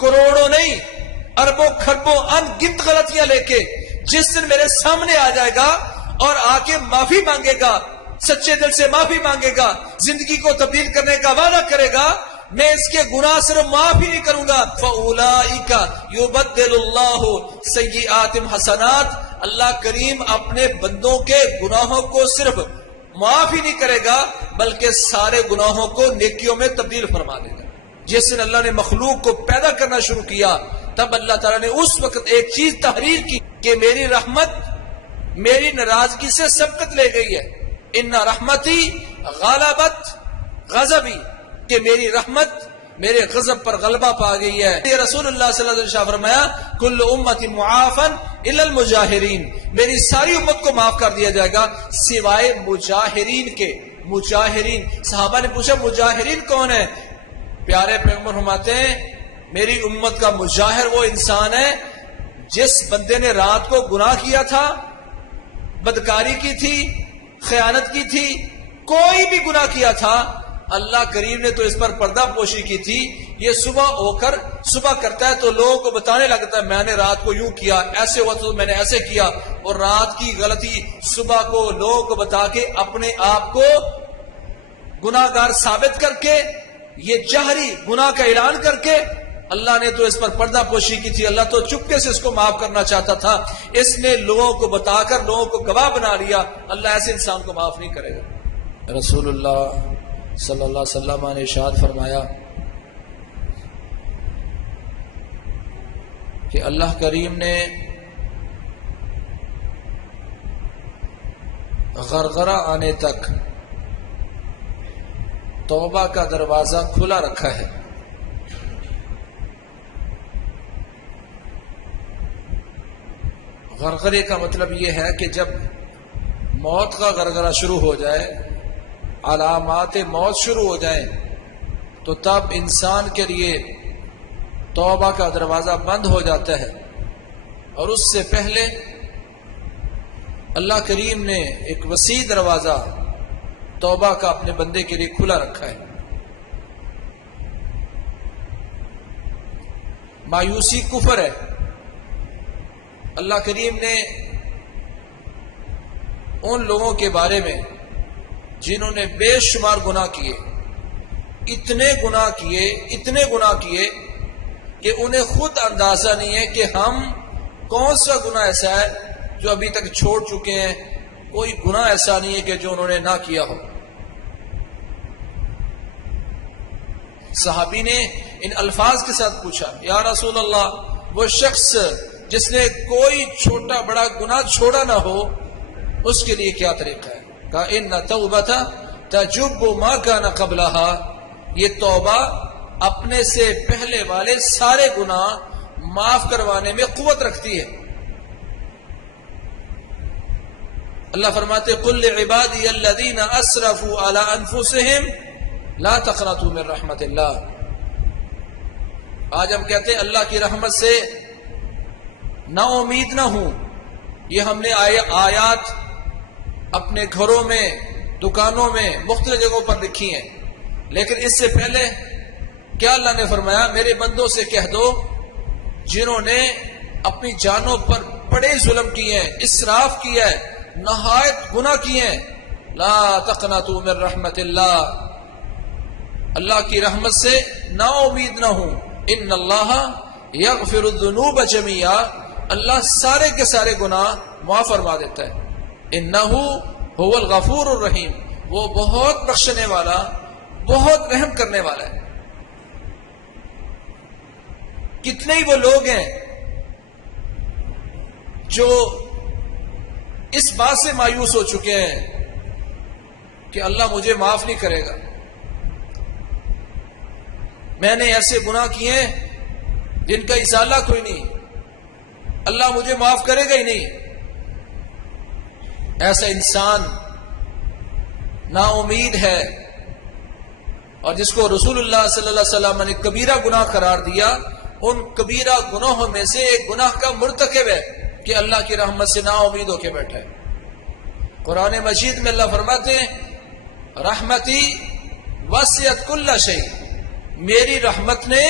کروڑوں نہیں اربوں خربوں ان گنت غلطیاں لے کے جس دن میرے سامنے آ جائے گا اور آ کے معافی مانگے گا، سچے دل سے معافی مانگے گا، زندگی کو تبدیل کرنے کا وعدہ کرے گا، میں اس کے گناہ صرف معاف ہی نہیں کروں گا۔ فَأُولَئِكَ يُبَدِّلُ اللَّهُ سَيِّئَاتِهِمْ حَسَنَاتٍ، اللہ کریم اپنے بندوں کے گناہوں کو صرف معاف ہی نہیں کرے گا بلکہ سارے گناہوں کو نیکیوں میں تبدیل فرما دے گا۔ جس دن اللہ نے مخلوق کو پیدا کرنا شروع کیا تب اللہ تعالیٰ نے اس وقت ایک چیز تحریر کی کہ میری رحمت میری ناراضگی سے سبقت لے گئی ہے، ان رحمتی غالبت غضبی، کہ میری رحمت میرے غضب پر غلبہ پا گئی ہے۔ یہ رسول اللہ صلی اللہ علیہ وسلم نے فرمایا کل امت معافا الا المجاہرین، میری ساری امت کو معاف کر دیا جائے گا سوائے مجاہرین کے۔ مجاہرین، صحابہ نے پوچھا مجاہرین کون ہے؟ پیارے پیغمبر فرماتے ہیں میری امت کا مجاہر وہ انسان ہے جس بندے نے رات کو گناہ کیا تھا، بدکاری کی تھی، خیانت کی تھی، کوئی بھی گناہ کیا تھا، اللہ کریم نے تو اس پر پردہ پوشی کی تھی، یہ صبح ہو کر صبح کرتا ہے تو لوگوں کو بتانے لگتا ہے میں نے رات کو یوں کیا، ایسے ہوا تو میں نے ایسے کیا، اور رات کی غلطی صبح کو لوگوں کو بتا کے اپنے آپ کو گناہگار ثابت کر کے یہ جہری گناہ کا اعلان کر کے اللہ نے تو اس پر پردہ پوشی کی تھی، اللہ تو چپکے سے اس کو معاف کرنا چاہتا تھا، اس نے لوگوں کو بتا کر لوگوں کو گواہ بنا لیا، اللہ ایسے انسان کو معاف نہیں کرے گا۔ رسول اللہ صلی اللہ علیہ وسلم نے ارشاد فرمایا کہ اللہ کریم نے غرغرہ آنے تک توبہ کا دروازہ کھلا رکھا ہے۔ غرغرے کا مطلب یہ ہے کہ جب موت کا غرغرہ شروع ہو جائے، علامات موت شروع ہو جائیں، تو تب انسان کے لیے توبہ کا دروازہ بند ہو جاتا ہے، اور اس سے پہلے اللہ کریم نے ایک وسیع دروازہ توبہ کا اپنے بندے کے لیے کھلا رکھا ہے۔ مایوسی کفر ہے۔ اللہ کریم نے ان لوگوں کے بارے میں جنہوں نے بے شمار گناہ کیے، اتنے گناہ کیے کہ انہیں خود اندازہ نہیں ہے کہ ہم کون سا گناہ ایسا ہے جو ابھی تک چھوڑ چکے ہیں، کوئی گناہ ایسا نہیں ہے کہ جو انہوں نے نہ کیا ہو۔ صحابی نے ان الفاظ کے ساتھ پوچھا یا رسول اللہ وہ شخص جس نے کوئی چھوٹا بڑا گناہ چھوڑا نہ ہو اس کے لیے کیا طریقہ ہے؟ کہا ان توبۃ تجب ما کان قبلھا، یہ توبہ اپنے سے پہلے والے سارے گناہ معاف کروانے میں قوت رکھتی ہے۔ اللہ فرماتے قل لعبادی الذین اسرفوا علی انفسہم لا تقنطوا من رحمت اللہ۔ آج ہم کہتے ہیں اللہ کی رحمت سے نا امید نہ ہوں، یہ ہم نے آیات اپنے گھروں میں، دکانوں میں، مختلف جگہوں پر لکھی ہیں، لیکن اس سے پہلے کیا اللہ نے فرمایا میرے بندوں سے کہہ دو جنہوں نے اپنی جانوں پر بڑے ظلم کیے ہیں، اسراف کیا ہے، نہایت گناہ کیے ہیں، لا تقنطوا من رحمت اللہ، اللہ کی رحمت سے نا امید نہ ہوں۔ ان اللہ یغفر الذنوب جميعا، اللہ سارے کے سارے گناہ معاف فرما دیتا ہے۔ انہ هو الغفور الرحیم، وہ بہت بخشنے والا، بہت رحم کرنے والا ہے۔ کتنے ہی وہ لوگ ہیں جو اس بات سے مایوس ہو چکے ہیں کہ اللہ مجھے معاف نہیں کرے گا، میں نے ایسے گناہ کیے ہیں جن کا ازالہ کوئی نہیں، اللہ مجھے معاف کرے گا ہی نہیں۔ ایسا انسان نا امید ہے، اور جس کو رسول اللہ صلی اللہ علیہ وسلم نے کبیرہ گناہ قرار دیا، ان کبیرہ گناہوں میں سے ایک گناہ کا مرتکب ہے کہ اللہ کی رحمت سے نا امید ہو کے بیٹھا ہے۔ قرآن مجید میں اللہ فرماتے ہیں رحمتی وسعت کل شیء، میری رحمت نے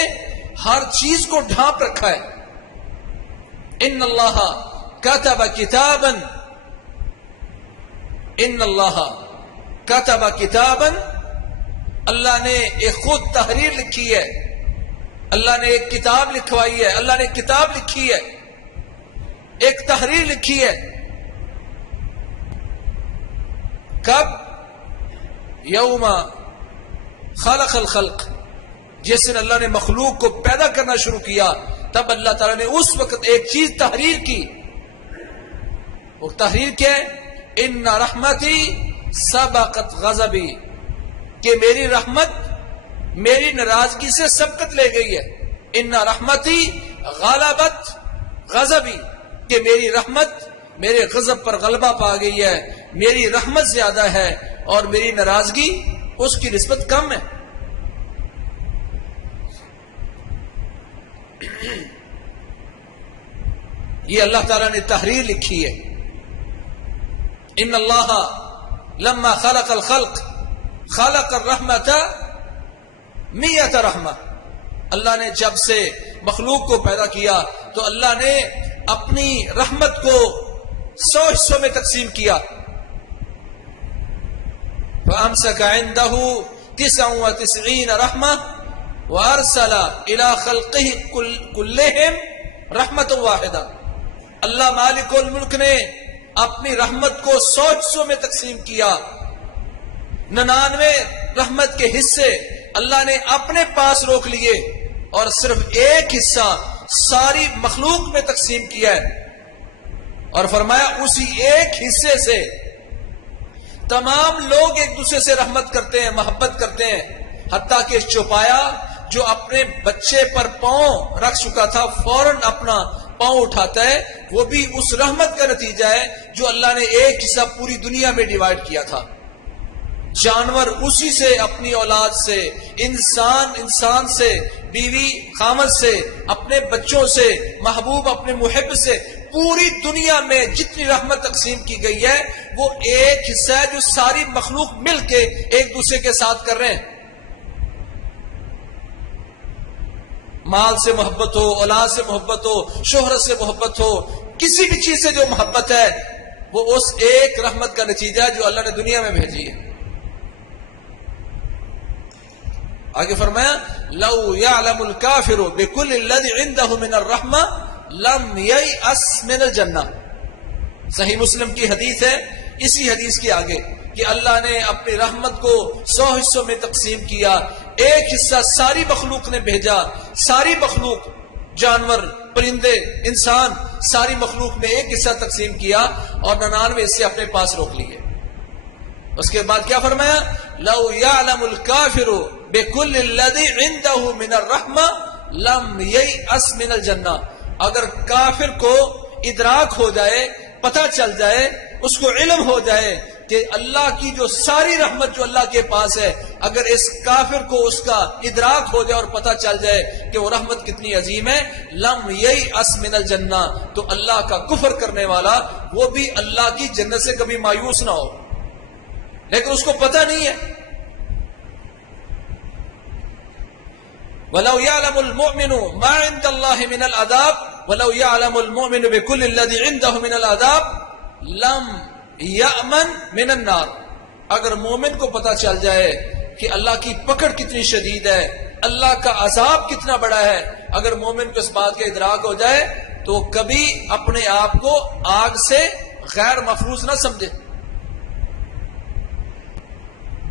ہر چیز کو ڈھانپ رکھا ہے. ان اللہ کتب کتابا، ان اللہ کتب کتابا، اللہ نے ایک خود تحریر لکھی ہے، اللہ نے ایک کتاب لکھوائی ہے، اللہ نے ایک کتاب لکھی ہے، ایک تحریر لکھی ہے. کب؟ یوم خلق الخلق، جس دن اللہ نے مخلوق کو پیدا کرنا شروع کیا، تب اللہ تعالیٰ نے اس وقت ایک چیز تحریر کی. وہ تحریر کیا ہے؟ ان رحمتی سبقت غضبی، کہ میری رحمت میری ناراضگی سے سبقت لے گئی ہے. ان رحمتی غلبت غضبی، کہ میری رحمت میرے غضب پر غلبہ پا گئی ہے، میری رحمت زیادہ ہے اور میری ناراضگی اس کی نسبت کم ہے. یہ اللہ تعالیٰ نے تحریر لکھی ہے. ان اللہ لما خلق الخلق خلق الرحمت 100 رحمہ، اللہ نے جب سے مخلوق کو پیدا کیا تو اللہ نے اپنی رحمت کو 100 حصوں میں تقسیم کیا. فَأَمْسَكَ عِنْدَهُ 99 رحمہ وَأَرْسَلَ إِلَى خَلْقِهِ كُلِّهِمْ رحمة واحدہ. اللہ مالک الملک نے اپنی رحمت کو 100 حصوں میں تقسیم کیا. 99 رحمت کے حصے اللہ نے اپنے پاس روک لیے اور صرف ایک حصہ ساری مخلوق میں تقسیم کیا ہے، اور فرمایا اسی ایک حصے سے تمام لوگ ایک دوسرے سے رحمت کرتے ہیں، محبت کرتے ہیں. حتیٰ کہ چوپایا جو اپنے بچے پر پاؤں رکھ چکا تھا فوراً اپنا پاؤں اٹھاتا ہے، وہ بھی اس رحمت کا نتیجہ ہے جو اللہ نے ایک حصہ پوری دنیا میں ڈیوائیڈ کیا تھا. جانور اسی سے، اپنی اولاد سے، انسان سے، بیوی خامد سے، اپنے بچوں سے، محبوب اپنے محب سے، پوری دنیا میں جتنی رحمت تقسیم کی گئی ہے وہ ایک حصہ ہے جو ساری مخلوق مل کے ایک دوسرے کے ساتھ کر رہے ہیں. مال سے محبت ہو، اولاد سے محبت ہو، شہرت سے محبت ہو، کسی بھی چیز سے جو محبت ہے وہ اس ایک رحمت کا نتیجہ ہے جو اللہ نے دنیا میں بھیجی ہے. آگے فرمایا لو يعلم الكافر بكل الذي عنده من الرحمة لم ييأس من الجنة. صحیح مسلم کی حدیث ہے، اسی حدیث کے آگے کہ اللہ نے اپنی رحمت کو 100 حصوں میں تقسیم کیا. ایک حصہ ساری مخلوق نے بھیجا، ساری مخلوق، جانور، پرندے، انسان، ساری مخلوق نے ایک حصہ تقسیم کیا اور 99 حصے اپنے پاس روک لیے. اس کے بعد کیا فرمایا؟ لو يعلم الكافر بكل الذي عنده من الرحمة لم ييأس من الجنة. اگر کافر کو ادراک ہو جائے، پتہ چل جائے، اس کو علم ہو جائے کہ اللہ کی جو ساری رحمت جو اللہ کے پاس ہے، اگر اس کافر کو اس کا ادراک ہو جائے اور پتہ چل جائے کہ وہ رحمت کتنی عظیم ہے، لم ییأس من الجنہ، تو اللہ کا کفر کرنے والا وہ بھی اللہ کی جنت سے کبھی مایوس نہ ہو. لیکن اس کو پتہ نہیں ہے. وَلَوْ يَعْلَمُ الْمُؤْمِنُ مَا عِنْدَ اللَّهِ مِنَ الْعَذَابِ وَلَوْ يَعْلَمُ الْمُؤْمِنُ بِكُلِّ الَّذِي عِنْدَهُ مِنَ الْعَذَابِ لَمْ يَأْمَنْ مِنَ النَّارِ. اگر مومن کو پتہ چل جائے کہ اللہ کی پکڑ کتنی شدید ہے، اللہ کا عذاب کتنا بڑا ہے، اگر مومن کو اس بات کا ادراک ہو جائے تو کبھی اپنے آپ کو آگ سے غیر مفروض نہ سمجھے.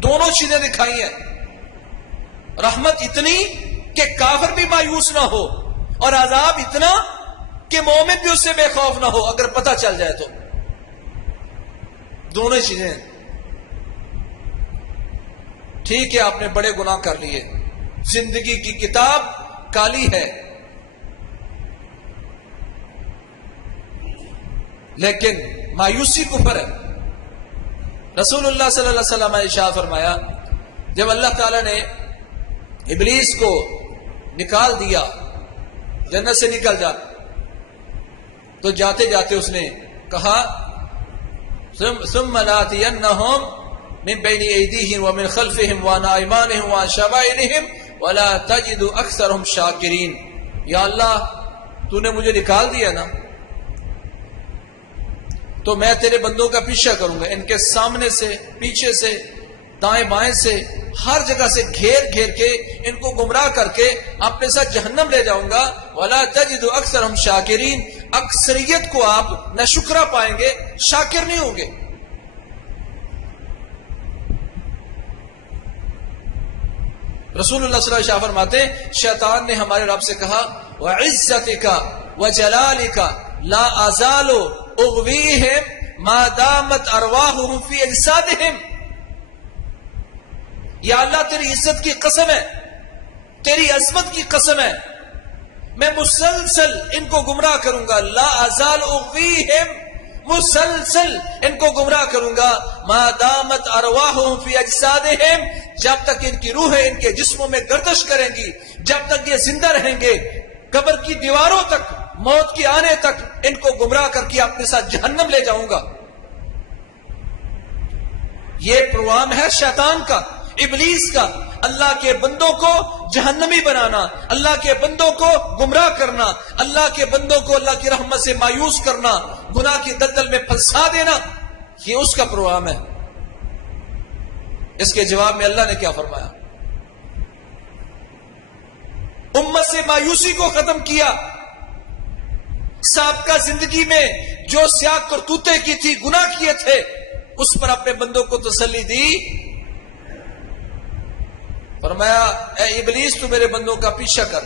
دونوں چیزیں دکھائی ہیں. رحمت اتنی کہ کافر بھی مایوس نہ ہو، اور عذاب اتنا کہ مومن بھی اس سے بے خوف نہ ہو اگر پتہ چل جائے تو. دونوں چیزیں. ٹھیک ہے، آپ نے بڑے گناہ کر لیے، زندگی کی کتاب کالی ہے، لیکن مایوسی کفر ہے. رسول اللہ صلی اللہ علیہ وسلم نے ارشاد فرمایا، جب اللہ تعالیٰ نے ابلیس کو نکال دیا، جنت سے نکل جا، تو جاتے جاتے اس نے کہا ثم لآتینہم من بین ایدیہم ومن خلفہم وعن ایمانہم وعن شمائلہم ولا تجد اکثرهم شاکرین. یا اللہ تو نے مجھے نکال دیا نا تو میں تیرے بندوں کا پیچھا کروں گا، ان کے سامنے سے، پیچھے سے، دائیں بائیں سے، ہر جگہ سے گھیر گھیر کے ان کو گمراہ کر کے اپنے ساتھ جہنم لے جاؤں گا. وَلَا تَجِدُ أَكْثَرَهُمْ شَاكِرِينَ. اکثریت کو آپ نہ شکرہ پائیں گے، شاکر نہیں ہوں گے. رسول اللہ صلی اللہ علیہ وسلم فرماتے ہیں شیطان نے ہمارے رب سے کہا وَعِزَّتِكَ وَجَلَالِكَ لَا أَزَالُ أُغْوِيهِمْ مَا دَامَتْ أَرْوَاحُهُمْ فِي أَجْسَادِهِمْ. یا اللہ تیری عزت کی قسم ہے، تیری عظمت کی قسم ہے، میں مسلسل ان کو گمراہ کروں گا. لا ازال اغویہم، مسلسل ان کو گمراہ کروں گا. ما دامت ارواحهم فی اجسادہم، جب تک ان کی روحیں ان کے جسموں میں گردش کریں گی، جب تک یہ زندہ رہیں گے، قبر کی دیواروں تک، موت کی آنے تک ان کو گمراہ کر کے اپنے ساتھ جہنم لے جاؤں گا. یہ پروگرام ہے شیطان کا، ابلیس کا، اللہ کے بندوں کو جہنمی بنانا، اللہ کے بندوں کو گمراہ کرنا، اللہ کے بندوں کو اللہ کی رحمت سے مایوس کرنا، گناہ کی دلدل میں پھنسا دینا. یہ اس کا پروگرام ہے. اس کے جواب میں اللہ نے کیا فرمایا؟ امت سے مایوسی کو ختم کیا. سابقہ زندگی میں جو سیاہ کرتوتیں کی تھی، گناہ کیے تھے، اس پر اپنے بندوں کو تسلی دی. فرمایا اے ابلیس تو میرے بندوں کا پیچھا کر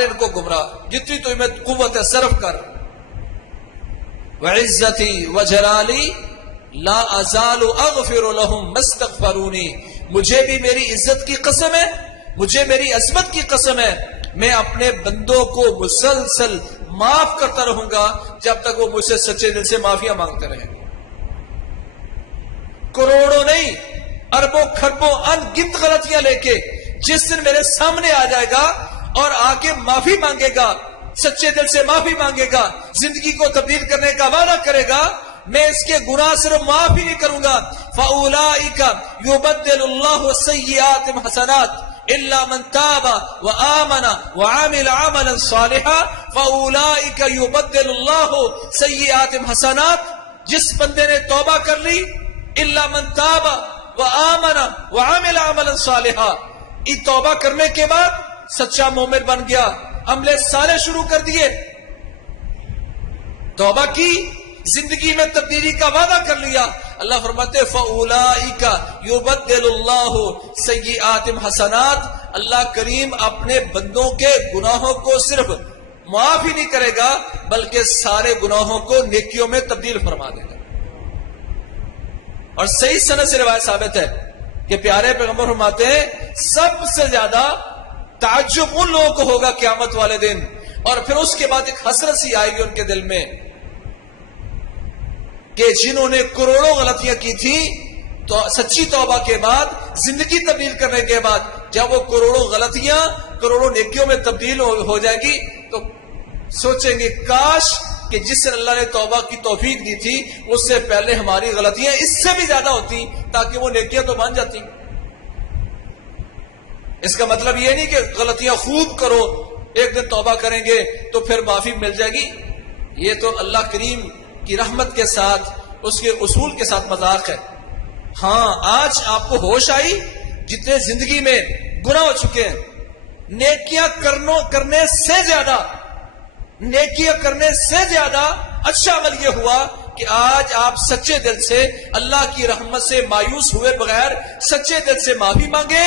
ان کو گمراہ، جتنی تو میں قوت ہے صرف کر. وعزتی وجلالی لا ازال اغفر لهم ما استغفرونی. مجھے بھی میری عزت کی قسم ہے، مجھے میری عظمت کی قسم ہے، میں اپنے بندوں کو مسلسل معاف کرتا رہوں گا جب تک وہ مجھ سے سچے دل سے معافیاں مانگتے رہیں. کروڑوں نہیں، اربوں کھربوں ان گنت غلطیاں لے کے جس دن میرے سامنے آ جائے گا اور آ کے معافی مانگے گا، سچے دل سے معافی مانگے گا، زندگی کو تبدیل کرنے کا وعدہ کرے گا، میں اس کے گناہ صرف معاف ہی نہیں کروں گا. فَأُولَئِكَ يُبَدِّلُ اللَّهُ سَيِّئَاتِهِمْ حَسَنَاتٍ إِلَّا مَنْ تَابَ وَآمَنَ وَعَمِلَ عَمَلًا صَالِحًا. فَأُولَئِكَ يُبَدِّلُ اللَّهُ سَيِّئَاتِهِمْ حَسَنَاتٍ. جس بندے نے توبہ کر لی، إِلَّا مَنْ تَابَ وَآمَنَ وَعَمِلَ عَمَلًا صَالِحًا، یہ توبہ کرنے کے بعد سچا مومن بن گیا، عمل صالح شروع کر دیے، توبہ کی، زندگی میں تبدیلی کا وعدہ کر لیا. اللہ فرماتے فَأُولَئِكَ يُبَدِّلُ اللَّهُ سَيِّئَاتِهِمْ حَسَنَاتٍ. اللہ کریم اپنے بندوں کے گناہوں کو صرف معاف ہی نہیں کرے گا بلکہ سارے گناہوں کو نیکیوں میں تبدیل فرما دے گا. اور صحیح سند سے روایت ثابت ہے کہ پیارے پیغمبر فرماتے ہیں سب سے زیادہ تعجب ان لوگوں کو ہوگا قیامت والے دن، اور پھر اس کے بعد ایک حسرت سی آئے گی ان کے دل میں کہ جنہوں نے کروڑوں غلطیاں کی تھی تو سچی توبہ کے بعد، زندگی تبدیل کرنے کے بعد جب وہ کروڑوں غلطیاں کروڑوں نیکیوں میں تبدیل ہو جائے گی تو سوچیں گے کاش کہ جس سے اللہ نے توبہ کی توفیق دی تھی اس سے پہلے ہماری غلطیاں اس سے بھی زیادہ ہوتی تاکہ وہ نیکیاں تو بن جاتی. اس کا مطلب یہ نہیں کہ غلطیاں خوب کرو، ایک دن توبہ کریں گے تو پھر معافی مل جائے گی. یہ تو اللہ کریم کی رحمت کے ساتھ، اس کے اصول کے ساتھ مذاق ہے. ہاں آج آپ کو ہوش آئی، جتنے زندگی میں گناہ ہو چکے ہیں، نیکیاں کرنے سے زیادہ اچھا عمل یہ ہوا کہ آج آپ سچے دل سے اللہ کی رحمت سے مایوس ہوئے بغیر سچے دل سے معافی مانگے.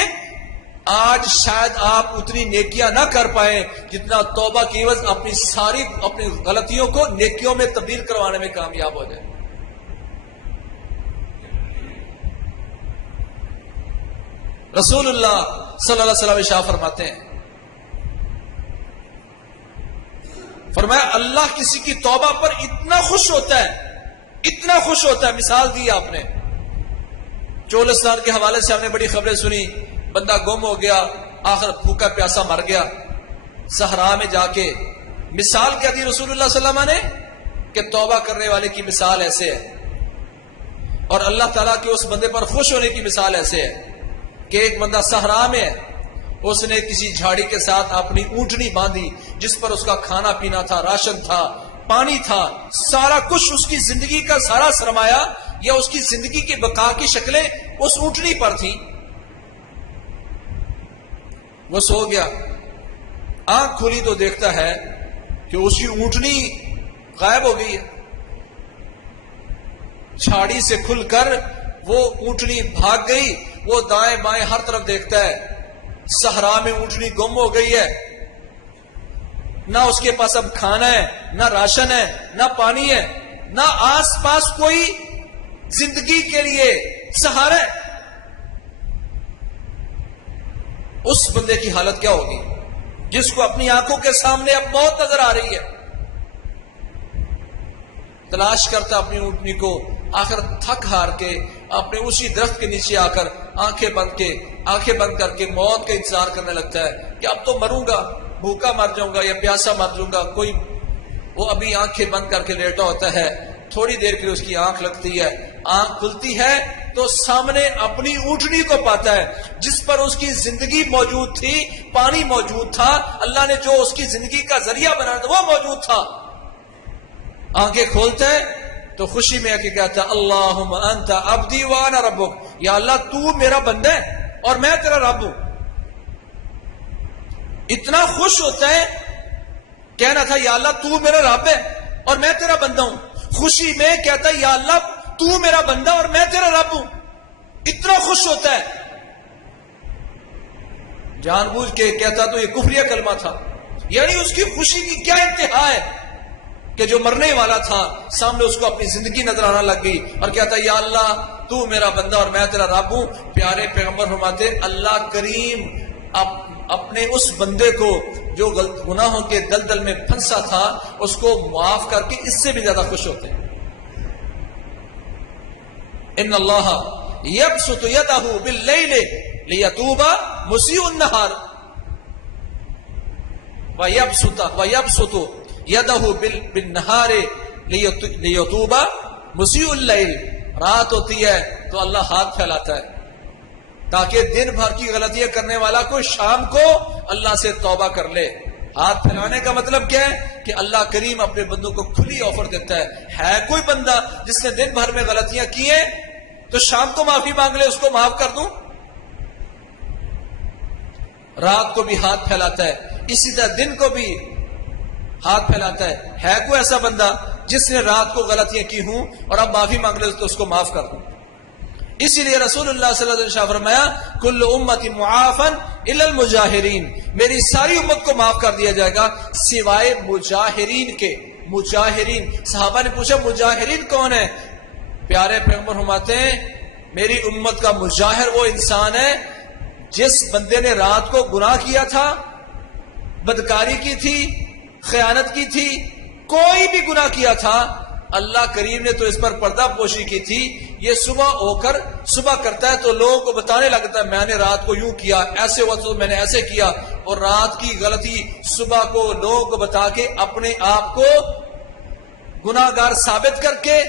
آج شاید آپ اتنی نیکیاں نہ کر پائیں جتنا توبہ کی عوض اپنی غلطیوں کو نیکیوں میں تبدیل کروانے میں کامیاب ہو جائے. رسول اللہ صلی اللہ علیہ وسلم ارشاد فرماتے ہیں، فرمایا اللہ کسی کی توبہ پر اتنا خوش ہوتا ہے، اتنا خوش ہوتا ہے. مثال دی آپ نے چولستان کے حوالے سے، ہم نے بڑی خبریں سنی، بندہ گم ہو گیا، آخر بھوکا پیاسا مر گیا صحرا میں جا کے. مثال کیا دی رسول اللہ صلی اللہ علیہ وسلم نے کہ توبہ کرنے والے کی مثال ایسے ہے، اور اللہ تعالیٰ کے اس بندے پر خوش ہونے کی مثال ایسے ہے کہ ایک بندہ صحرا میں ہے، اس نے کسی جھاڑی کے ساتھ اپنی اونٹنی باندھی جس پر اس کا کھانا پینا تھا، راشن تھا، پانی تھا، سارا کچھ اس کی زندگی کا سارا سرمایہ یا اس کی زندگی کی بقا کی شکلیں اس اونٹنی پر تھیں. وہ سو گیا، آنکھ کھلی تو دیکھتا ہے کہ اس کی اونٹنی غائب ہو گئی ہے. چھاڑی سے کھل کر وہ اونٹنی بھاگ گئی. وہ دائیں بائیں ہر طرف دیکھتا ہے، صحرا میں اونٹنی گم ہو گئی ہے. نہ اس کے پاس اب کھانا ہے، نہ راشن ہے، نہ پانی ہے، نہ آس پاس کوئی زندگی کے لیے سہارا ہے. اس بندے کی حالت کیا ہوگی جس کو اپنی آنکھوں کے سامنے اب موت نظر آ رہی ہے؟ تلاش کرتا اپنی اونٹنی کو، آخر تھک ہار کے اپنے اسی درخت کے نیچے آ کر آنکھیں بند کر کے موت کا انتظار کرنے لگتا ہے کہ اب تو مروں گا، بھوکا مر جاؤں گا یا پیاسا مر جاؤں گا. وہ ابھی آنکھیں بند کر کے لیٹا ہوتا ہے. تھوڑی دیر کے اس کی آنکھ لگتی ہے، آنکھ کھلتی ہے تو سامنے اپنی اونٹنی کو پاتا ہے جس پر اس کی زندگی موجود تھی، پانی موجود تھا، اللہ نے جو اس کی زندگی کا ذریعہ بنایا تھا وہ موجود تھا. آنکھیں کھولتا ہے تو خوشی میں آ کے کہتا ہے اللہم انت عبدی وانا ربک، یا اللہ تو میرا بندہ ہے اور میں تیرا رب ہوں. اتنا خوش ہوتا ہے، کہنا تھا یا اللہ تو میرا رب ہے اور میں تیرا بندہ ہوں. خوشی میں کہتا ہے یا اللہ تو میرا بندہ اور میں تیرا رب ہوں. اتنا خوش ہوتا ہے. جان بوجھ کے کہتا تو یہ کفریہ کلمہ تھا. یعنی اس کی خوشی کی کیا انتہا ہے کہ جو مرنے والا تھا سامنے اس کو اپنی زندگی نظر آنا لگ گئی اور کہتا یا اللہ تو میرا بندہ اور میں تیرا رب ہوں. پیارے پیغمبر فرماتے اللہ کریم اپنے اس بندے کو جو گناہوں کے دلدل میں پھنسا تھا اس کو معاف کر کے اس سے بھی زیادہ خوش ہوتے ہیں. ان اللہ یبسط یدہ باللیل لیتوب مسیء النہار ویبسط یدہ بالنہار لیتوب مسیء اللیل. رات ہوتی ہے تو اللہ ہاتھ پھیلاتا ہے تاکہ دن بھر کی غلطیاں کرنے والا کو شام کو اللہ سے توبہ کر لے. ہاتھ پھیلانے کا مطلب کیا ہے کہ اللہ کریم اپنے بندوں کو کھلی آفر دیتا ہے کوئی بندہ جس نے دن بھر میں غلطیاں کی ہیں تو شام کو معافی مانگ لے، اس کو معاف کر دوں. رات کو بھی ہاتھ پھیلاتا ہے، اسی طرح دن کو بھی ہاتھ پھیلاتا ہے کوئی ایسا بندہ جس نے رات کو غلطیاں کی ہوں اور اب معافی مانگ لے تو اس کو معاف کر دوں. اسی لیے رسول اللہ صلی اللہ علیہ وسلم نے فرمایا کل امتی معافن الا المجاہرین، میری ساری امت کو معاف کر دیا جائے گا سوائے مجاہرین کے. مجاہرین، صحابہ نے پوچھا مجاہرین کون ہے؟ پیارے پیغمبر فرماتے ہیں میری امت کا مجاہر وہ انسان ہے جس بندے نے رات کو گناہ کیا تھا، بدکاری کی تھی، خیانت کی تھی، کوئی بھی گناہ کیا تھا، اللہ کریم نے تو اس پر پردہ پوشی کی تھی. یہ صبح ہو کر صبح کرتا ہے تو لوگوں کو بتانے لگتا ہے میں نے رات کو یوں کیا، ایسے ہوا تو میں نے ایسے کیا، اور رات کی غلطی صبح کو لوگوں کو بتا کے اپنے آپ کو گناہگار ثابت کر کے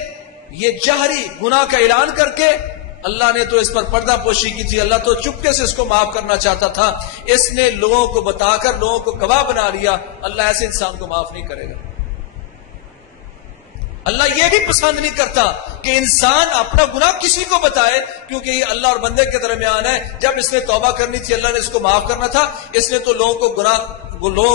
یہ جہری گناہ کا اعلان کر کے اللہ نے تو اس پر پردہ پوشی کی تھی. اللہ تو چپکے سے اس کو معاف کرنا چاہتا تھا، اس نے لوگوں کو بتا کر لوگوں کو گواہ بنا لیا. اللہ ایسے انسان کو معاف نہیں کرے گا. اللہ یہ بھی پسند نہیں کرتا کہ انسان اپنا گناہ کسی کو بتائے، کیونکہ یہ اللہ اور بندے کے درمیان ہے. جب اس نے توبہ کرنی تھی اللہ نے اس کو معاف کرنا تھا، اس نے تو لوگوں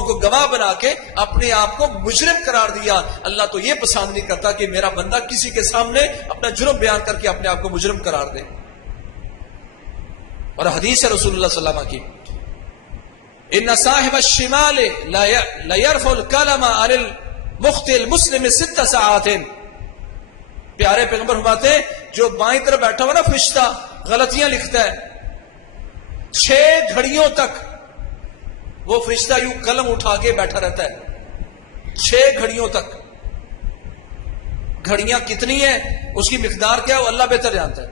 کو گواہ بنا کے اپنے آپ کو مجرم قرار دیا. اللہ تو یہ پسند نہیں کرتا کہ میرا بندہ کسی کے سامنے اپنا جرم بیان کر کے اپنے آپ کو مجرم قرار دے. اور حدیث ہے رسول اللہ صلی اللہ علیہ وسلم کی ان صاحب الشمال لا يرفع الكلام عن المخطئ المسلم 6 ساعات. پیارے پیغمبر فرماتے ہیں جو بائیں طرف بیٹھا ہوا نا فرشتہ غلطیاں لکھتا ہے 6 گھڑیوں تک وہ فرشتہ یوں قلم اٹھا کے بیٹھا رہتا ہے 6 گھڑیوں تک. گھڑیاں کتنی ہیں اس کی مقدار کیا ہے وہ اللہ بہتر جانتا ہے.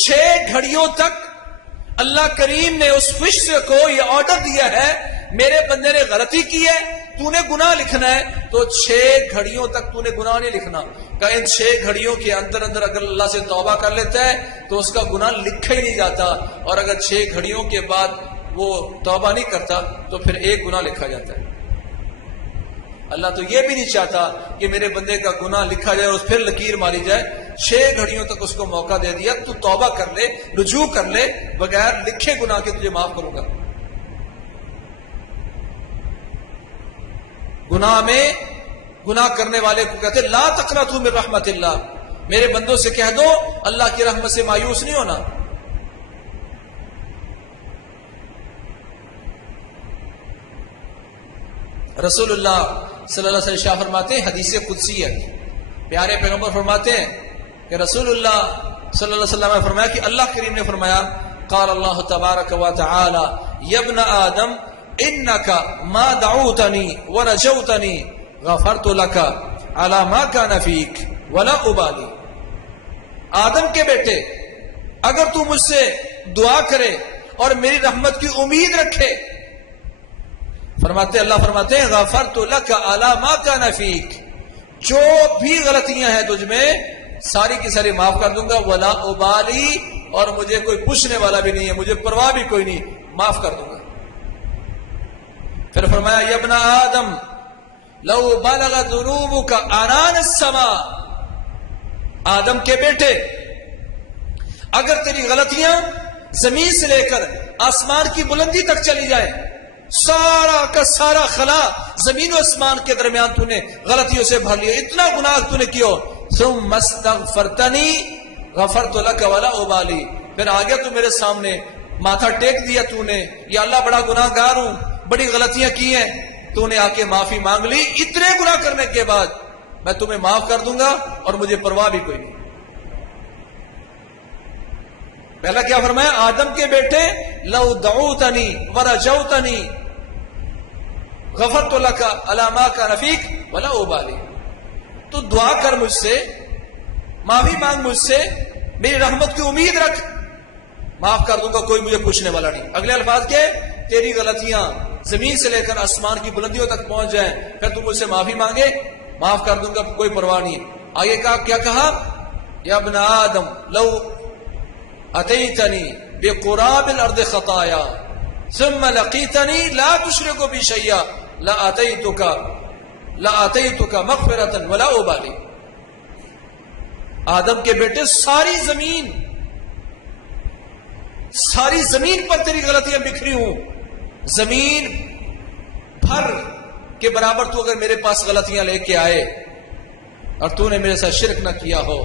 6 گھڑیوں تک اللہ کریم نے اس فرشتے کو یہ آرڈر دیا ہے میرے بندے نے غلطی کی ہے تو نے گناہ لکھنا ہے تو 6 گھڑیوں تک تو نے گناہ نہیں لکھنا. کہ ان 6 گھڑیوں کے اندر اگر اللہ سے توبہ کر لیتا ہے تو اس کا گناہ لکھا ہی نہیں جاتا. اور اگر 6 گھڑیوں کے بعد وہ توبہ نہیں کرتا تو پھر ایک گناہ لکھا جاتا ہے. اللہ تو یہ بھی نہیں چاہتا کہ میرے بندے کا گناہ لکھا جائے اور پھر لکیر ماری جائے. 6 گھڑیوں تک اس کو موقع دے دیا, تو توبہ کر لے, رجوع کر لے, بغیر لکھے گناہ کے تجھے معاف کروں گا. گناہ میں گناہ کرنے والے کو کہتے لا تقنطوا من رحمت اللہ, میرے بندوں سے کہہ دو اللہ کی رحمت سے مایوس نہیں ہونا. رسول اللہ صلی اللہ علیہ وسلم شاہ فرماتے ہیں, حدیث قدسی ہے, پیارے پیغمبر فرماتے ہیں کہ رسول اللہ صلی اللہ علیہ وسلم نے فرمایا کہ اللہ کریم نے فرمایا قال اللہ تبارک و تعالی یا ابن آدم انک ما دعوتنی ورجوتنی غفرت لک علی ما کان فیک ولا ابالی. آدم کے بیٹے, اگر تو مجھ سے دعا کرے اور میری رحمت کی امید رکھے, فرماتے اللہ فرماتے ہیں غفرت لک علی ما کان فیک, جو بھی غلطیاں ہیں تجھ میں ساری کی ساری معاف کر دوں گا. ولا ابالی, اور مجھے کوئی پوچھنے والا بھی نہیں ہے, مجھے پرواہ بھی کوئی نہیں, معاف کر دوں گا. پھر فرمایا یا ابن آدم لو بلغ ذنوبک عنان السماء, آدم کے بیٹے اگر تیری غلطیاں زمین سے لے کر آسمان کی بلندی تک چلی جائے, سارا کا سارا خلا زمین و آسمان کے درمیان تو نے غلطیوں سے بھر لیا, اتنا گناہ تو نے کیا, ثم استغفرتنی غفرت لک ولا ابالی, پھر آگے تو میرے سامنے ماتھا ٹیک دیا تو نے, یا اللہ بڑا گناہ گار ہوں, بڑی غلطیاں کی ہیں, تو نے آ کے معافی مانگ لی, اتنے گناہ کرنے کے بعد میں تمہیں معاف کر دوں گا اور مجھے پرواہ بھی کوئی نہیں. پہلا کیا فرمایا, آدم کے بیٹے لو دعوتنی ورجوتنی غفرت لک علی ما کان فیک ولا ابالی, تو دعا کر مجھ سے, معافی مانگ مجھ سے, میری رحمت کی امید رکھ, معاف کر دوں گا, کوئی مجھے پوچھنے والا نہیں. اگلے الفاظ کے تیری غلطیاں زمین سے لے کر آسمان کی بلندیوں تک پہنچ جائیں, پھر تم مجھ سے معافی مانگے, معاف کر دوں گا, کوئی پرواہ نہیں. آگے کیا کہا, یا ابن آدم لو اتیتنی بقراب الارض خطایا ثم لقیتنی لا تشرک بی شیئا لاتیتک مغفرۃ ولا ابالی. آدم کے بیٹے ساری زمین پر تیری غلطیاں بکھری ہوں, زمین بھر کے برابر تو اگر میرے پاس غلطیاں لے کے آئے اور تو نے میرے ساتھ شرک نہ کیا ہو,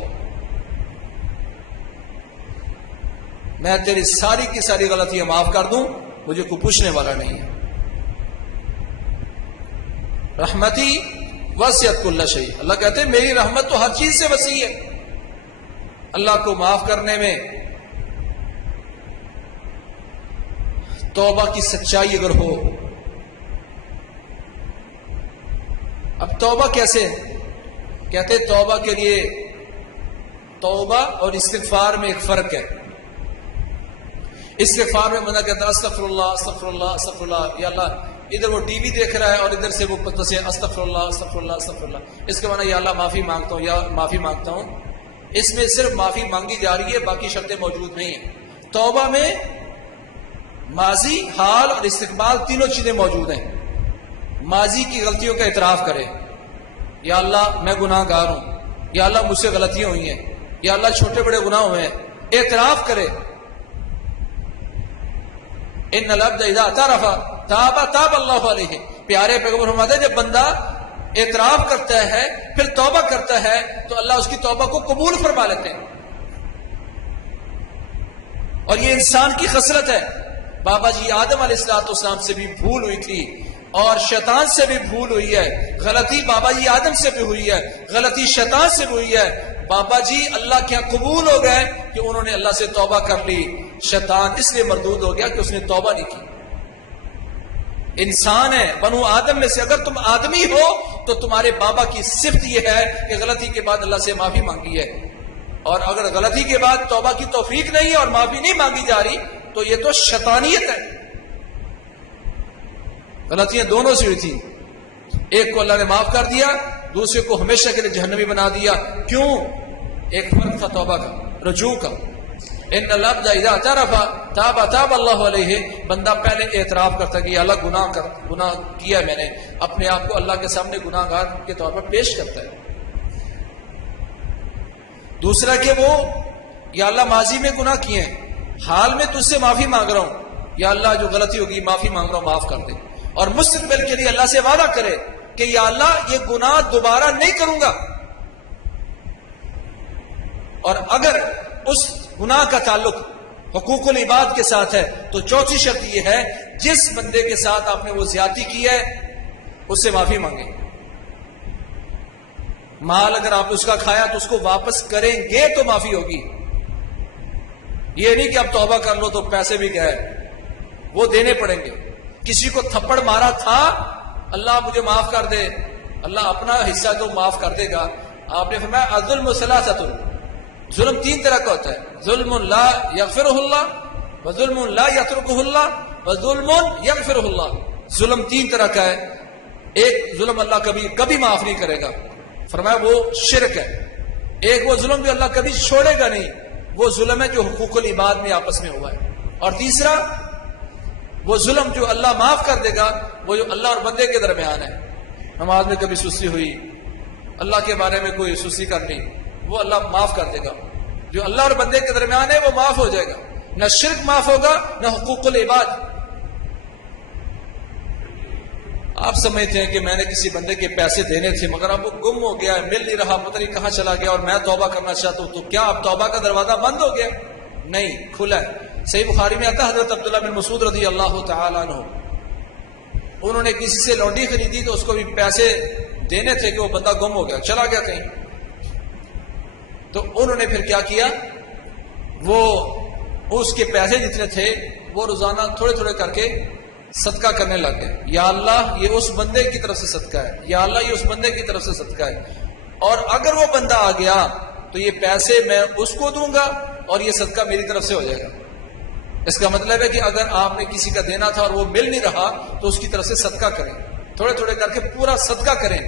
میں تیری ساری کی ساری غلطیاں معاف کر دوں, مجھے کوئی پوچھنے والا نہیں ہے. رحمتی وسعت کل شیء, اللہ کہتے ہیں میری رحمت تو ہر چیز سے وسیع ہے. اللہ کو معاف کرنے میں توبہ کی سچائی اگر ہو. اب توبہ کیسے, کہتے توبہ کے لیے توبہ اور استغفار میں ایک فرق ہے. استغفار میں بندہ کہتا ہے استغفر اللہ استغفر اللہ استغفر اللہ, یا اللہ, ادھر وہ ٹی وی دیکھ رہا ہے اور ادھر سے وہ پتہ سے استغفر اللہ استغفر اللہ استغفر اللہ, اس کے معنی یا اللہ معافی مانگتا ہوں, یا معافی مانگتا ہوں. اس میں صرف معافی مانگی جا رہی ہے, باقی شرطیں موجود نہیں ہیں. توبہ میں ماضی, حال اور استقبال تینوں چیزیں موجود ہیں. ماضی کی غلطیوں کا اعتراف کرے, یا اللہ میں گناہ گار ہوں, یا اللہ مجھ سے غلطیاں ہوئی ہیں, یا اللہ چھوٹے بڑے گناہ ہوئے ہیں, اعتراف کرے. ان العبد اذا اعترف تاب اللہ علیہ, پیارے پیغمبر فرماتے ہیں جب بندہ اعتراف کرتا ہے پھر توبہ کرتا ہے تو اللہ اس کی توبہ کو قبول فرما لیتے ہیں. اور یہ انسان کی خصلت ہے. بابا جی آدم علیہ السلام سے بھی بھول ہوئی تھی اور شیطان سے بھی بھول ہوئی ہے. غلطی بابا جی آدم سے بھی ہوئی ہے, غلطی شیطان سے بھی ہوئی ہے. بابا جی اللہ کے یہاں قبول ہو گئے کہ انہوں نے اللہ سے توبہ کر لی. شیطان اس لیے مردود ہو گیا کہ اس نے توبہ نہیں کی. انسان ہے, بنو آدم میں سے اگر تم آدمی ہو تو تمہارے بابا کی صفت یہ ہے کہ غلطی کے بعد اللہ سے معافی مانگی ہے. اور اگر غلطی کے بعد توبہ کی توفیق نہیں ہے اور معافی نہیں مانگی جا رہی تو یہ تو شیطانیت ہے. غلطیاں دونوں سے ہوئی تھی, ایک کو اللہ نے معاف کر دیا, دوسرے کو ہمیشہ کے لیے جہنمی بنا دیا. کیوں؟ ایک فرق تھا توبہ کا, رجوع کا. ان العبد اذا اعترف تاب تاب اللہ علیہ، بندہ پہلے اعتراف کرتا ہے کہ اللہ گناہ کیا میں نے، اپنے آپ کو اللہ کے سامنے گناہ گار کے طور پر پیش کرتا ہے۔ دوسرا کہ وہ یا اللہ ماضی میں گناہ کیے ہیں، حال میں تجھ سے معافی مانگ رہا ہوں، یا اللہ جو غلطی ہوگی معافی مانگ رہا ہوں معاف کر دے، اور مستقبل کے لیے اللہ سے وعدہ کرے کہ یا اللہ یہ گناہ دوبارہ نہیں کروں گا۔ اور اگر اس گناہ کا تعلق حقوق العباد کے ساتھ ہے تو چوتھی شرط یہ ہے جس بندے کے ساتھ آپ نے وہ زیادتی کی ہے اس سے معافی مانگیں۔ مال اگر آپ نے اس کا کھایا تو اس کو واپس کریں گے تو معافی ہوگی، یہ نہیں کہ اب توبہ کر لو تو پیسے بھی گئے، وہ دینے پڑیں گے۔ کسی کو تھپڑ مارا تھا، اللہ مجھے معاف کر دے، اللہ اپنا حصہ تو معاف کر دے گا۔ آپ نے فرمایا الظلم ثلاثۃ، ظلم تین طرح کا ہوتا ہے، ظلم لا یغفرہ اللہ، وظلم لا یترکہ اللہ، وظلم یغفرہ اللہ۔ ظلم تین طرح کا ہے، ایک ظلم اللہ کبھی معاف نہیں کرے گا، فرمایا وہ شرک ہے۔ ایک وہ ظلم جو اللہ کبھی چھوڑے گا نہیں، وہ ظلم ہے جو حقوق العباد میں آپس میں ہوا ہے۔ اور تیسرا وہ ظلم جو اللہ معاف کر دے گا، وہ جو اللہ اور بندے کے درمیان ہے، نماز میں کبھی سستی ہوئی، اللہ کے بارے میں کوئی سستی کر لی، وہ اللہ معاف کر دے گا۔ جو اللہ اور بندے کے درمیان ہے وہ معاف ہو جائے گا، نہ شرک معاف ہوگا نہ حقوق العباد۔ آپ سمجھتے ہیں کہ میں نے کسی بندے کے پیسے دینے تھے مگر اب وہ گم ہو گیا، مل نہیں رہا، پتہ نہیں کہاں چلا گیا، اور میں توبہ کرنا چاہتا ہوں، تو کیا اب توبہ کا دروازہ بند ہو گیا؟ نہیں، کھلا ہے۔ صحیح بخاری میں آتا ہے حضرت عبداللہ بن مسعود رضی اللہ تعالیٰ عنہ، انہوں نے کسی سے لونڈی خریدی تو اس کو بھی پیسے دینے تھے کہ وہ بندہ گم ہو گیا، چلا گیا کہیں، تو انہوں نے پھر کیا کیا، وہ اس کے پیسے جتنے تھے وہ روزانہ تھوڑے تھوڑے کر کے صدقہ کرنے لگ گئے۔ یا اللہ یہ اس بندے کی طرف سے صدقہ ہے، یا اللہ یہ اس بندے کی طرف سے صدقہ ہے، اور اگر وہ بندہ آ گیا تو یہ پیسے میں اس کو دوں گا اور یہ صدقہ میری طرف سے ہو جائے گا۔ اس کا مطلب ہے کہ اگر آپ نے کسی کا دینا تھا اور وہ مل نہیں رہا تو اس کی طرف سے صدقہ کریں، تھوڑے تھوڑے کر کے پورا صدقہ کریں،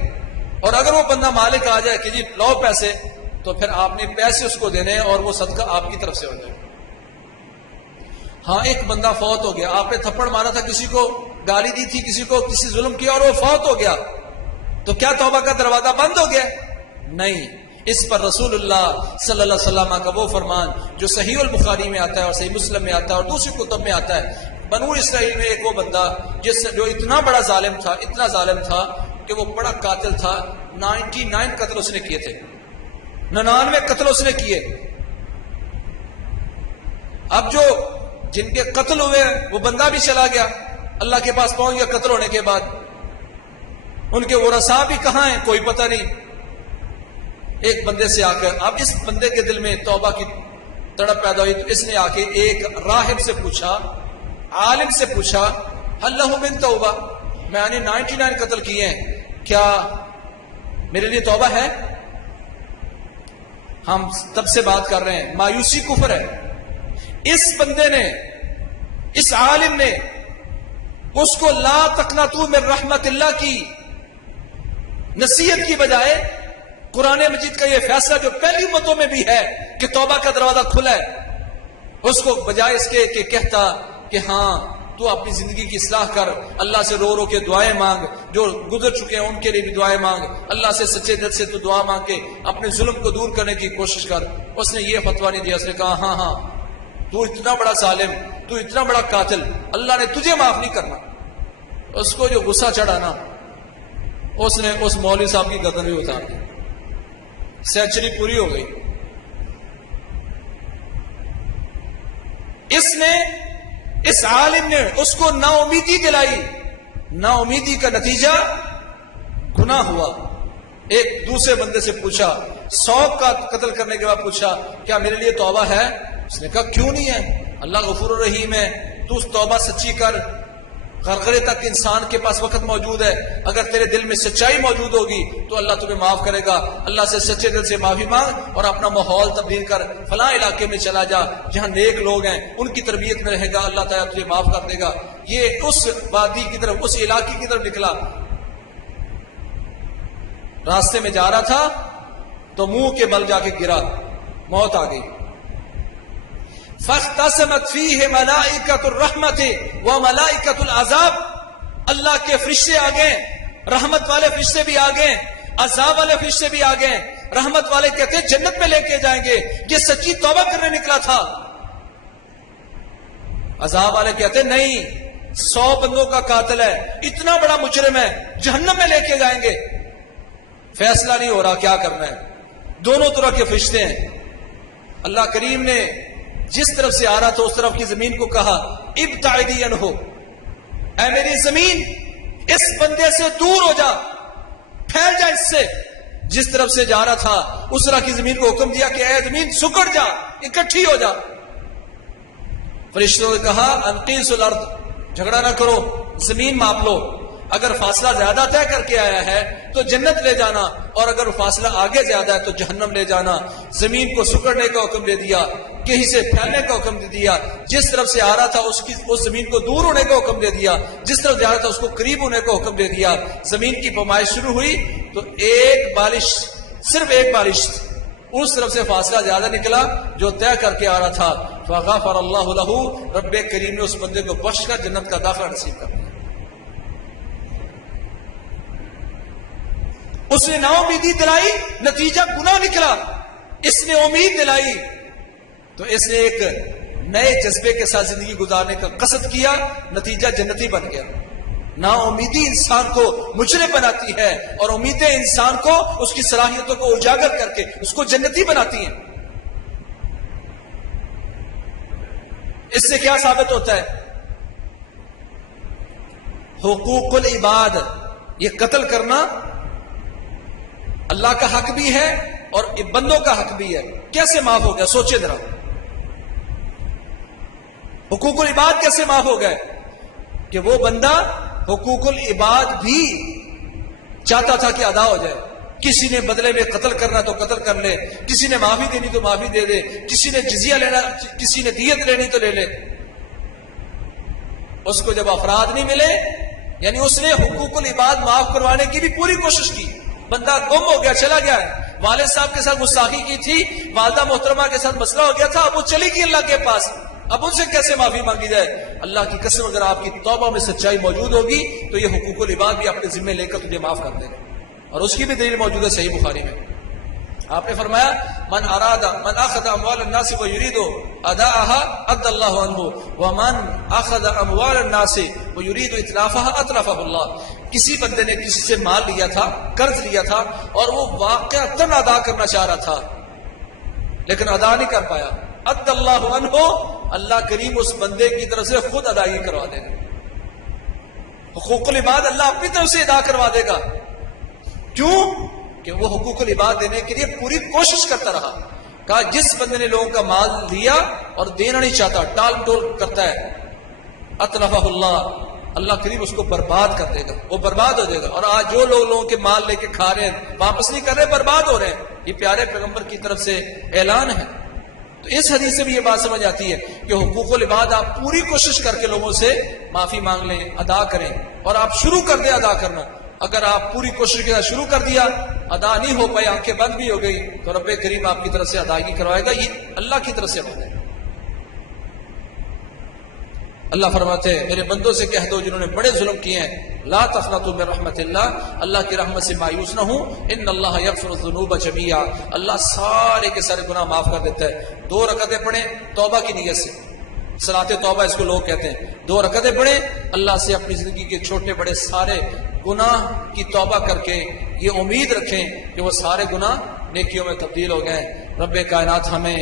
اور اگر وہ بندہ مالک آ جائے کہ جی لاؤ پیسے، تو پھر آپ نے پیسے اس کو دینے اور وہ صدقہ آپ کی طرف سے ہو جائے۔ ہاں ایک بندہ فوت ہو گیا، آپ نے تھپڑ مارا تھا، کسی کو گالی دی تھی، کسی کو کسی ظلم کیا اور وہ فوت ہو گیا، تو کیا توبہ کا دروازہ بند ہو گیا؟ نہیں۔ اس پر رسول اللہ صلی اللہ علیہ وسلم کا وہ فرمان جو صحیح البخاری میں آتا ہے اور صحیح مسلم میں آتا ہے اور دوسری کتب میں آتا ہے، بنو اسرائیل میں ایک وہ بندہ جو اتنا بڑا ظالم تھا، اتنا ظالم تھا کہ وہ بڑا قاتل تھا، 99 قتل اس نے کیے تھے، 99 قتل اس نے کیے۔ اب جو جن کے قتل ہوئے وہ بندہ بھی چلا گیا، اللہ کے پاس پہنچ گیا قتل ہونے کے بعد، ان کے ورثاء بھی کہاں ہیں کوئی پتہ نہیں۔ ایک بندے سے آ کر اب اس بندے کے دل میں توبہ کی تڑپ پیدا ہوئی، تو اس نے آ کے ایک راہب سے پوچھا، عالم سے پوچھا، ہل لہ من توبہ، میں نے 99 قتل کیے ہیں، کیا میرے لیے توبہ ہے؟ ہم تب سے بات کر رہے ہیں، مایوسی کفر ہے۔ اس بندے نے، اس عالم نے اس کو لا تقنطوا من رحمت اللہ کی نصیحت کی بجائے قرآن مجید کا یہ فیصلہ جو پہلی امتوں میں بھی ہے کہ توبہ کا دروازہ کھلا ہے، اس کو بجائے اس کے کہ کہتا کہ ہاں تو اپنی زندگی کی اصلاح کر، اللہ سے رو رو کے دعائیں مانگ، جو گزر چکے ہیں ان کے لیے بھی دعائیں مانگ، اللہ سے سچے دل سے تو دعا مانگ کے اپنے ظلم کو دور کرنے کی کوشش کر، اس نے یہ فتویٰ نہیں دیا، اس نے کہا ہاں تو اتنا بڑا ظالم، تو اتنا بڑا قاتل، اللہ نے تجھے معاف نہیں کرنا۔ اس کو جو غصہ چڑھا نا، اس نے اس مولوی صاحب کی گردن بھی اتار دی، سینچری پوری ہو گئی۔ اس عالم نے اس کو نا امیدی دلائی، نا امیدی کا نتیجہ گناہ ہوا۔ ایک دوسرے بندے سے پوچھا، 100 کا قتل کرنے کے بعد پوچھا کیا میرے لیے توبہ ہے؟ اس نے کہا کیوں نہیں ہے، اللہ غفور الرحیم ہے، تو توبہ سچی کر، غرغرے تک انسان کے پاس وقت موجود ہے، اگر تیرے دل میں سچائی موجود ہوگی تو اللہ تمہیں معاف کرے گا، اللہ سے سچے دل سے معافی مانگ اور اپنا ماحول تبدیل کر، فلاں علاقے میں چلا جا جہاں نیک لوگ ہیں، ان کی تربیت میں رہے گا، اللہ تعالیٰ تجھے معاف کر دے گا۔ یہ اس وادی کی طرف، اس علاقے کی طرف نکلا، راستے میں جا رہا تھا تو منہ کے بل جا کے گرا، موت آ گئی۔ فاختصمت فیہ ملائکۃ الرحمت و ملائکۃ العذاب، اللہ کے فرشتے آ گئے، رحمت والے فرشتے بھی آ گئے، عذاب والے فرشتے بھی آ گئے۔ رحمت والے کہتے ہیں جنت میں لے کے جائیں گے، یہ سچی توبہ کرنے نکلا تھا۔ عذاب والے کہتے ہیں نہیں، 100 بندوں کا قاتل ہے، اتنا بڑا مجرم ہے، جہنم میں لے کے جائیں گے۔ فیصلہ نہیں ہو رہا کیا کرنا ہے، دونوں طرح کے فرشتے ہیں۔ اللہ کریم نے جس طرف سے آ رہا تھا اس طرف کی زمین کو کہا ابتعدی عنہ، اے میری زمین اس بندے سے دور ہو جا، پھیل جا اس سے۔ جس طرف سے جا رہا تھا اس طرح کی زمین کو حکم دیا کہ اے زمین سکڑ جا، اکٹھی ہو جا۔ فرشتوں نے کہا انقیس الارض، جھگڑا نہ کرو، زمین ماپ لو، اگر فاصلہ زیادہ طے کر کے آیا ہے تو جنت لے جانا، اور اگر فاصلہ آگے زیادہ ہے تو جہنم لے جانا۔ زمین کو سکڑنے کا حکم دے دیا، کہیں سے پھیلنے کا حکم دے دیا، جس طرف سے آ رہا تھا اس زمین کو دور ہونے کا حکم دے دیا، جس طرف جا رہا تھا اس کو قریب ہونے کا حکم دے دیا۔ زمین کی پیمائش شروع ہوئی تو ایک بالش، صرف ایک بالش اس طرف سے فاصلہ زیادہ نکلا جو طے کر کے آ رہا تھا۔ فغفر اللہ لہ، رب کریم نے اس بندے کو بخش کر جنت کا داخلہ نصیب کر دیا۔ اس نے نا امیدی دلائی، نتیجہ گناہ نکلا۔ اس نے امید دلائی تو اس نے ایک نئے جذبے کے ساتھ زندگی گزارنے کا قصد کیا، نتیجہ جنتی بن گیا۔ نا امیدی انسان کو مجرم بناتی ہے، اور امیدیں انسان کو اس کی صلاحیتوں کو اجاگر کر کے اس کو جنتی بناتی ہیں۔ اس سے کیا ثابت ہوتا ہے؟ حقوق العباد، یہ قتل کرنا اللہ کا حق بھی ہے اور بندوں کا حق بھی ہے۔ کیسے معاف ہو گیا؟ سوچے ذرا، حقوق العباد کیسے معاف ہو گئے؟ کہ وہ بندہ حقوق العباد بھی چاہتا تھا کہ ادا ہو جائے۔ کسی نے بدلے میں قتل کرنا تو قتل کر لے، کسی نے معافی دینی تو معافی دے دے، کسی نے جزیہ لینا، کسی نے دیت لینی تو لے لے۔ اس کو جب افراد نہیں ملے، یعنی اس نے حقوق العباد معاف کروانے کی بھی پوری کوشش کی، بندہ گم ہو گیا، چلا گیا ہے، والد صاحب کے ساتھ گستاخی کی تھی، والدہ محترمہ کے ساتھ مسئلہ ہو گیا تھا، اب وہ چلی گئی اللہ کے پاس، اب ان سے کیسے معافی مانگی جائے؟ اللہ کی قسم اگر آپ کی توبہ میں سچائی موجود ہوگی تو یہ حقوق العباد بھی اپنے ذمہ لے کر تجھے معاف کر دے گا۔ اور اس کی بھی دلیل موجود ہے صحیح بخاری میں۔ آپ نے فرمایا من اخذ اموال الناس ويريد اداءها ادى الله عنه ومن اخذ اموال الناس ويريد اتلافها اتلفه الله۔ کسی بندے نے کسی سے مال لیا تھا، قرض لیا تھا، اور وہ واقعتاً ادا کرنا چاہ رہا تھا لیکن ادا نہیں کر پایا، ادى الله عنه، اللہ کریم اس بندے کی طرف سے خود ادائیگی کروا دے گا۔ حقوق العباد اللہ اپنی طرف سے ادا کروا دے گا۔ کیوں؟ کہ وہ حقوق العباد دینے کے لیے پوری کوشش کرتا رہا۔ کہا جس بندے نے لوگوں کا مال لیا اور دینا نہیں چاہتا، ٹال ٹول کرتا ہے، اتلفہ اللہ، اللہ کریم اس کو برباد کر دے گا، وہ برباد ہو جائے گا۔ اور آج جو لوگوں کے مال لے کے کھا رہے ہیں، واپس نہیں کر رہے، برباد ہو رہے ہیں، یہ پیارے پیغمبر کی طرف سے اعلان ہے۔ تو اس حدیث سے بھی یہ بات سمجھ آتی ہے کہ حقوق العباد آپ پوری کوشش کر کے لوگوں سے معافی مانگ لیں، ادا کریں، اور آپ شروع کر دیں ادا کرنا۔ اگر آپ پوری کوشش کے ساتھ شروع کر دیا، ادا نہیں ہو پائی، آنکھیں بند بھی ہو گئی، تو رب کریم آپ کی طرف سے ادائیگی کروائے گا، یہ اللہ کی طرف سے بات ہے۔ اللہ فرماتے ہیں میرے بندوں سے کہہ دو جنہوں نے بڑے ظلم کیے ہیں، لا تقنطوا من رحمت اللہ، اللہ کی رحمت سے مایوس نہ ہوں، ان اللہ یغفر الذنوب جميعا، اللہ سارے کے سارے گناہ معاف کر دیتا ہے۔ 2 رکعتیں پڑھیں توبہ کی نیت سے، صلاۃ توبہ اس کو لوگ کہتے ہیں۔ 2 رکعتیں پڑھیں، اللہ سے اپنی زندگی کے چھوٹے بڑے سارے گناہ کی توبہ کر کے یہ امید رکھیں کہ وہ سارے گناہ نیکیوں میں تبدیل ہو گئے۔ رب کائنات ہمیں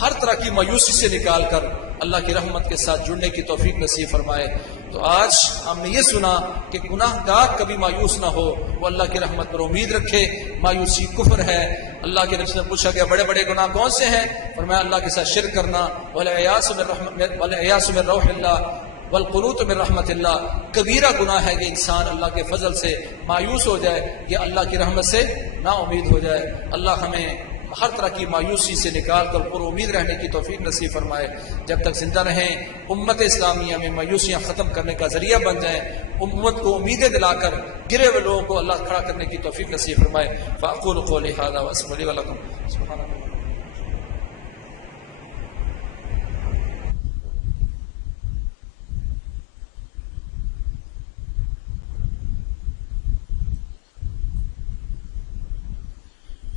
ہر طرح کی مایوسی سے نکال کر اللہ کی رحمت کے ساتھ جڑنے کی توفیق نصیب فرمائے۔ تو آج ہم نے یہ سنا کہ گناہ گار کبھی مایوس نہ ہو، وہ اللہ کی رحمت پر امید رکھے، مایوسی کفر ہے۔ اللہ کے نبی سے پوچھا گیا بڑے بڑے گناہ کون سے ہیں؟ فرمایا اللہ کے ساتھ شرک کرنا، والعیاذ من روح اللہ والقنوط من رحمت اللہ، کبیرہ گناہ ہے کہ انسان اللہ کے فضل سے مایوس ہو جائے یا اللہ کی رحمت سے نا امید ہو جائے۔ اللہ ہمیں ہر طرح کی مایوسی سے نکال کر پر امید رہنے کی توفیق نصیب فرمائے۔ جب تک زندہ رہیں امت اسلامیہ میں مایوسیاں ختم کرنے کا ذریعہ بن جائیں، امت کو امیدیں دلا کر گرے ہوئے لوگوں کو اللہ کھڑا کرنے کی توفیق نصیب فرمائے۔ فاقول قولی ھذا واستغفر لي ولکم۔ سبحان اللہ۔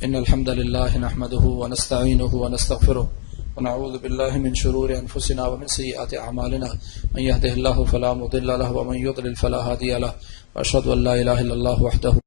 إن الحمد لله نحمده ونستعينه ونستغفره ونعوذ بالله من شرور أنفسنا ومن سيئات أعمالنا من يهده الله فلا مضل له ومن يضلل فلا هادي له وأشهد أن لا إله إلا الله وحده